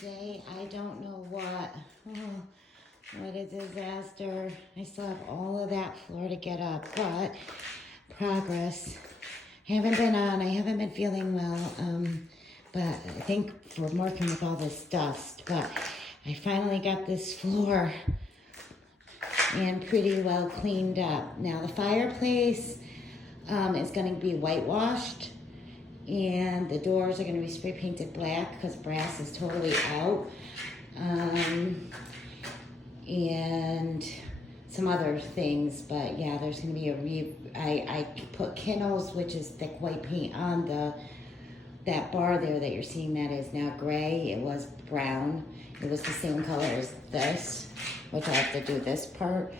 day. I don't know what. Oh, what a disaster. I still have all of that floor to get up, but progress. I haven't been feeling well, but I think for working with all this dust, but I finally got this floor and pretty well cleaned up. Now the fireplace is going to be whitewashed, and the doors are going to be spray painted black because brass is totally out, and some other things. But yeah, there's going to be I put Kinnels, which is thick white paint, on that bar there that you're seeing. That is now gray. It was brown. It was the same color as this, which I have to do this part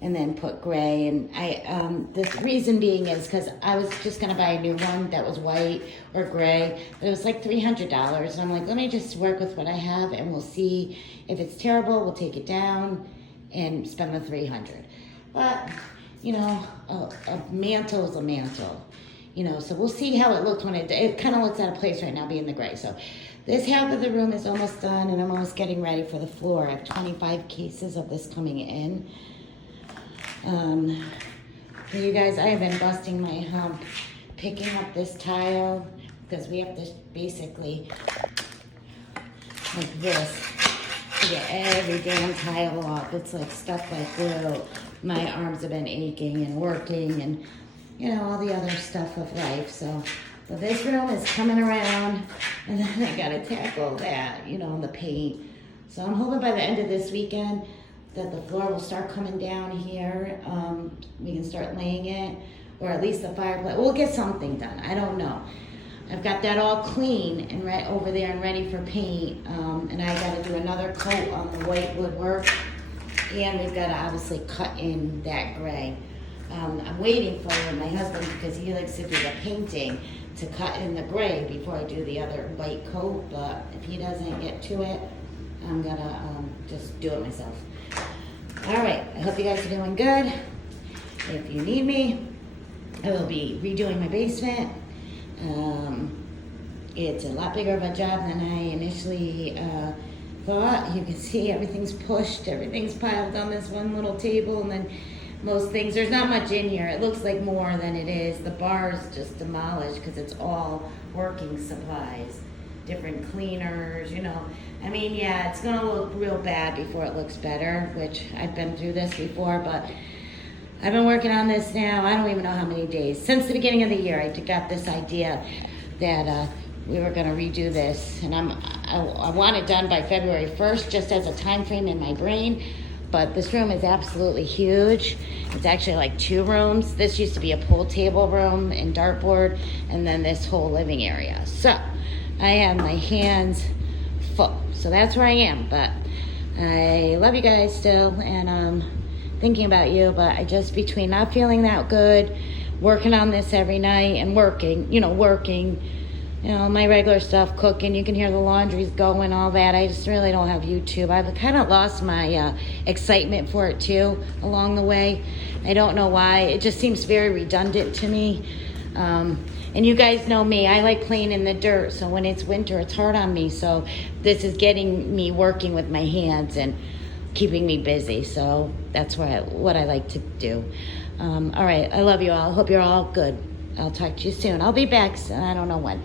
and then put gray. And the reason being is because I was just gonna buy a new one that was white or gray, but it was like $300. And I'm like, let me just work with what I have and we'll see. If it's terrible, we'll take it down and spend the $300. But, you know, a mantle is a mantle. You know, so we'll see how it looks when it kind of looks out of place right now being the gray. So this half of the room is almost done, and I'm almost getting ready for the floor. I have 25 cases of this coming in. You guys, I have been busting my hump picking up this tile because we have to basically like this to get every damn tile off. It's like stuck like glue. My arms have been aching and working and, you know, all the other stuff of life. So this room is coming around, and then I gotta tackle that, you know, the paint. So I'm hoping by the end of this weekend that the floor will start coming down here. We can start laying it, or at least the fireplace. We'll get something done. I don't know. I've got that all clean and right over there and ready for paint. And I gotta do another coat on the white woodwork, and we've gotta obviously cut in that gray. I'm waiting for my husband, because he likes to do the painting, to cut in the gray before I do the other white coat. But if he doesn't get to it, I'm gonna just do it myself. All right, I hope you guys are doing good. If you need me, I will be redoing my basement. It's a lot bigger of a job than I initially thought. You can see everything's pushed, everything's piled on this one little table, and then most things, there's not much in here. It looks like more than it is. The bar is just demolished because it's all working supplies, different cleaners, you know. I mean, yeah, it's gonna look real bad before it looks better, which I've been through this before, but I've been working on this now, I don't even know how many days. Since the beginning of the year, I got this idea that we were gonna redo this, and I want it done by February 1st, just as a time frame in my brain. But this room is absolutely huge. It's actually like 2 rooms. This used to be a pool table room and dartboard, and then this whole living area. So I have my hands full. So that's where I am. But I love you guys still, and thinking about you. But I just, between not feeling that good, working on this every night, and working, you know, my regular stuff, cooking, you can hear the laundry's going, all that. I just really don't have YouTube. I've kind of lost my excitement for it too along the way. I don't know why. It just seems very redundant to me. And you guys know me. I like playing in the dirt, so when it's winter, it's hard on me. So this is getting me working with my hands and keeping me busy. So that's what I like to do. All right, I love you all. Hope you're all good. I'll talk to you soon. I'll be back soon. I don't know when.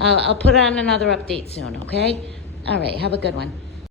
I'll put on another update soon, okay? All right, have a good one.